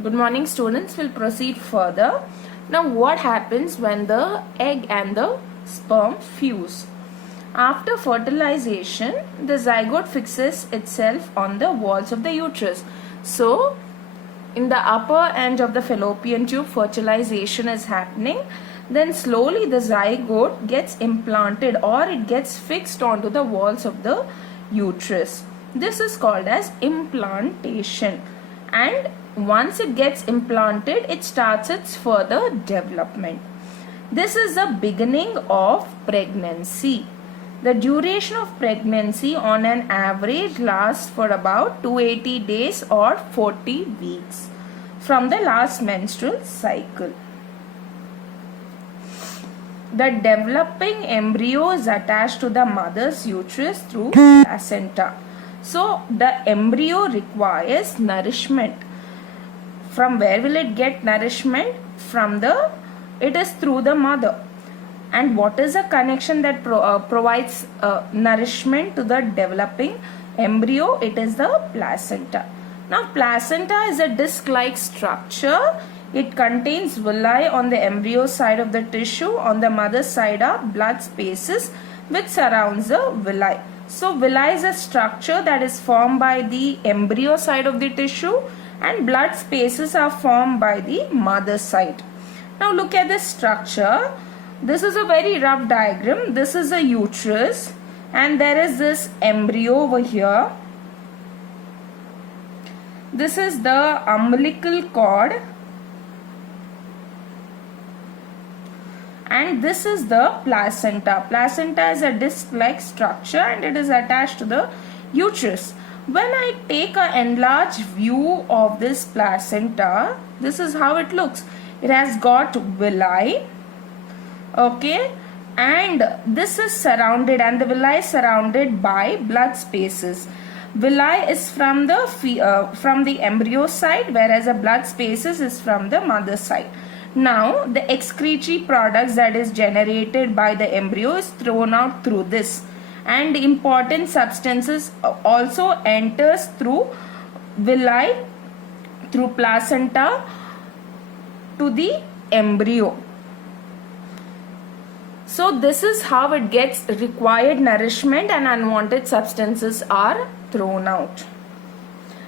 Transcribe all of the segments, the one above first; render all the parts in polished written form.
Good morning, students. We'll proceed further. Now, what happens when the egg and the sperm fuse? After fertilization, the zygote fixes itself on the walls of the uterus. So, in the upper end of the fallopian tube, fertilization is happening. Then slowly the zygote gets implanted or it gets fixed onto the walls of the uterus. This is called as implantation. And once it gets implanted, it starts its further development. This is the beginning of pregnancy. The duration of pregnancy on an average lasts for about 280 days or 40 weeks from the last menstrual cycle. The developing embryo is attached to the mother's uterus through placenta. So the embryo requires nourishment. From where will it get nourishment? It is through the mother. And what is the connection that provides nourishment to the developing embryo? It is the placenta. Now placenta is a disc-like structure. It contains villi on the embryo side of the tissue. On the mother's side are blood spaces which surrounds the villi. So villi is a structure that is formed by the embryo side of the tissue and blood spaces are formed by the mother's side. Now look at this structure. This is a very rough diagram. This is a uterus and there is this embryo over here. This is the umbilical cord and this is the placenta. Placenta is a disc-like structure and it is attached to the uterus. When I take an enlarged view of this placenta, this is how it looks. It has got villi, okay, and this is surrounded, and the villi is surrounded by blood spaces. Villi is from the embryo side, whereas the blood spaces is from the mother side. Now the excretory products that is generated by the embryo is thrown out through this, and important substances also enters through villi, through placenta to the embryo. So this is how it gets required nourishment and unwanted substances are thrown out.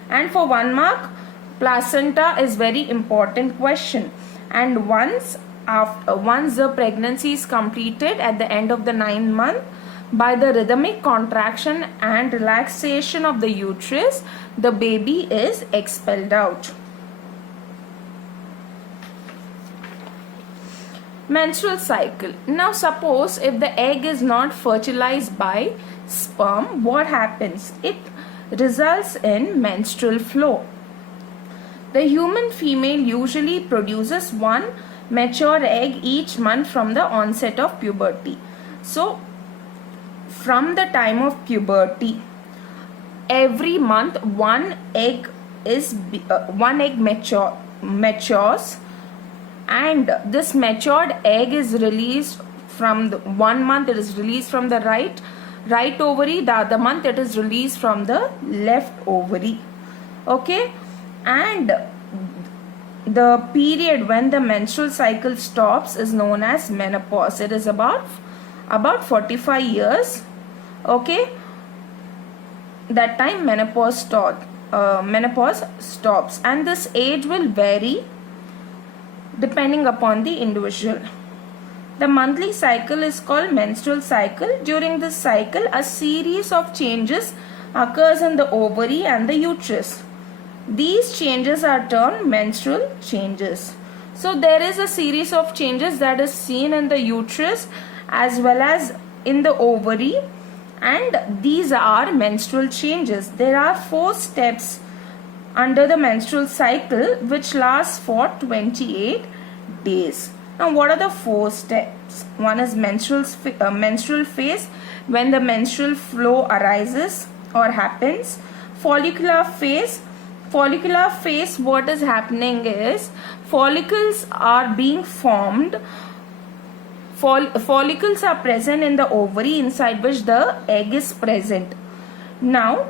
And for 1 mark, placenta is very important question. And once the pregnancy is completed at the end of the 9th month, by the rhythmic contraction and relaxation of the uterus, the baby is expelled out. Menstrual cycle. Now suppose if the egg is not fertilized by sperm, what happens? It results in menstrual flow. The human female usually produces 1 mature egg each month from the onset of puberty. So from the time of puberty, every month one egg matures, and this matured egg is released from the 1 month. It is released from the right ovary. The other month it is released from the left ovary. Okay, and the period when the menstrual cycle stops is known as menopause. It is about 45 years. Okay, that time menopause stops, and this age will vary depending upon the individual. The monthly cycle is called menstrual cycle. During this cycle, a series of changes occurs in the ovary and the uterus. These changes are termed menstrual changes. So there is a series of changes that is seen in the uterus as well as in the ovary, and these are menstrual changes. There are 4 steps under the menstrual cycle which lasts for 28 days. Now what are the 4 steps? One is menstrual phase, when the menstrual flow arises or happens. Follicular phase, what is happening is follicles are being formed. Follicles are present in the ovary inside which the egg is present. Now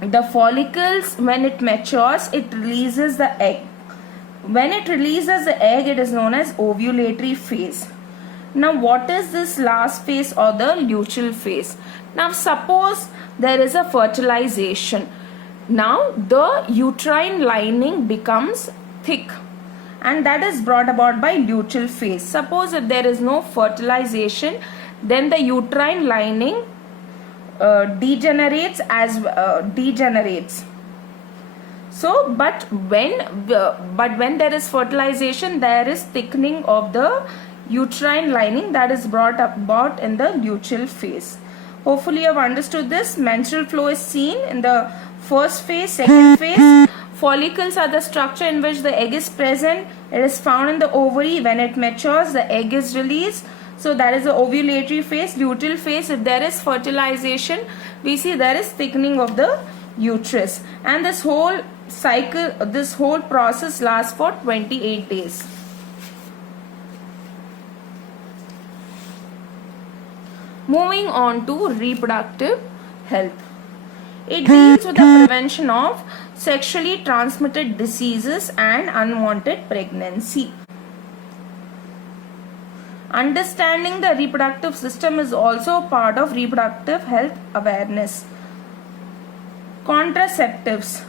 the follicles, when it matures, it releases the egg. When it releases the egg, it is known as ovulatory phase. Now what is this last phase or the luteal phase? Now suppose there is a fertilization. Now the uterine lining becomes thick, and that is brought about by luteal phase. Suppose if there is no fertilization, then the uterine lining degenerates. So but when there is fertilization, there is thickening of the uterine lining, that is brought about in the luteal phase. Hopefully you have understood this. Menstrual flow is seen in the first phase, second phase. Follicles are the structure in which the egg is present. It is found in the ovary. When it matures, the egg is released. So that is the ovulatory phase. Luteal phase, if there is fertilization, we see there is thickening of the uterus. And this whole cycle, this whole process lasts for 28 days. Moving on to reproductive health. It deals with the prevention of sexually transmitted diseases and unwanted pregnancy. Understanding the reproductive system is also part of reproductive health awareness. Contraceptives.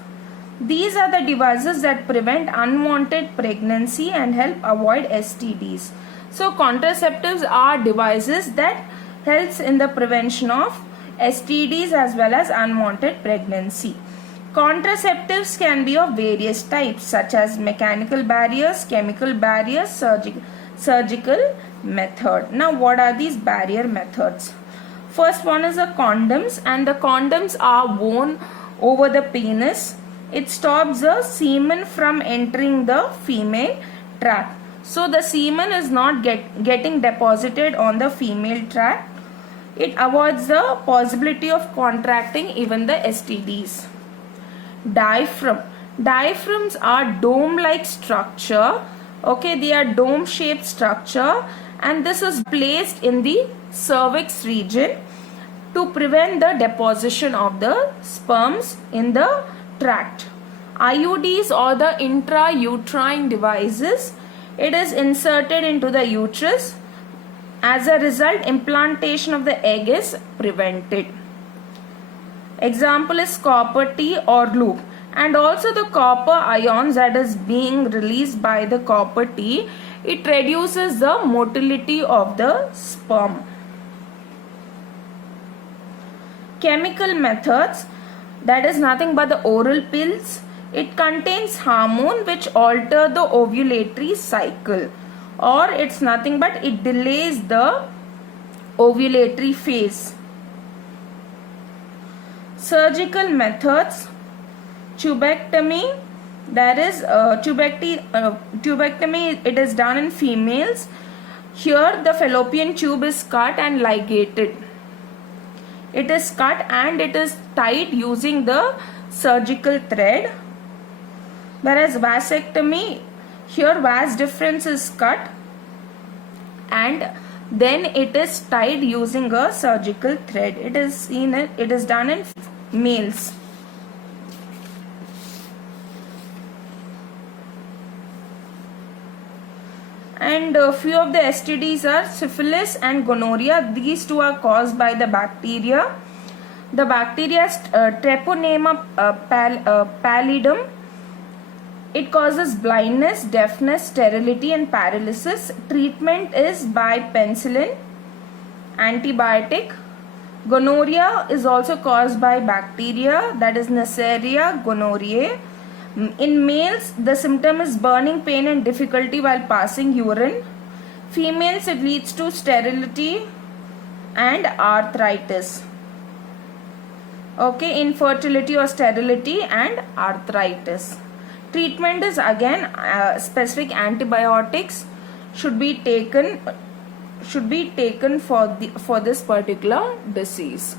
These are the devices that prevent unwanted pregnancy and help avoid STDs. So contraceptives are devices that helps in the prevention of STDs as well as unwanted pregnancy. Contraceptives can be of various types, such as mechanical barriers, chemical barriers, surgical method. Now what are these barrier methods? First one is the condoms, and the condoms are worn over the penis. It stops the semen from entering the female tract. So the semen is not getting deposited on the female tract. It avoids the possibility of contracting even the STDs. Diaphragm. Diaphragms are dome-like structure. Okay, they are dome-shaped structure, and this is placed in the cervix region to prevent the deposition of the sperms in the tract. IUDs or the intrauterine devices. It is inserted into the uterus. As a result, implantation of the egg is prevented. Example is copper T or loop. And also the copper ions that is being released by the copper T, it reduces the motility of the sperm. Chemical methods, that is nothing but the oral pills. It contains hormone which alter the ovulatory cycle, or it's nothing but it delays the ovulatory phase. Surgical methods, tubectomy, that is tubectomy, it is done in females. Here the fallopian tube is cut and ligated. It is cut and it is tied using the surgical thread. Whereas vasectomy, here vas deferens is cut and then it is tied using a surgical thread. It is done in males. And a few of the STDs are syphilis and gonorrhea. These two are caused by the bacteria. The bacteria is Treponema pallidum. It causes blindness, deafness, sterility and paralysis. Treatment is by penicillin, antibiotic. Gonorrhea is also caused by bacteria, that is Neisseria gonorrhoeae. In males, the symptom is burning pain and difficulty while passing urine. Females, it leads to sterility and arthritis. Okay, infertility or sterility and arthritis. Treatment is again specific antibiotics should be taken for this particular disease.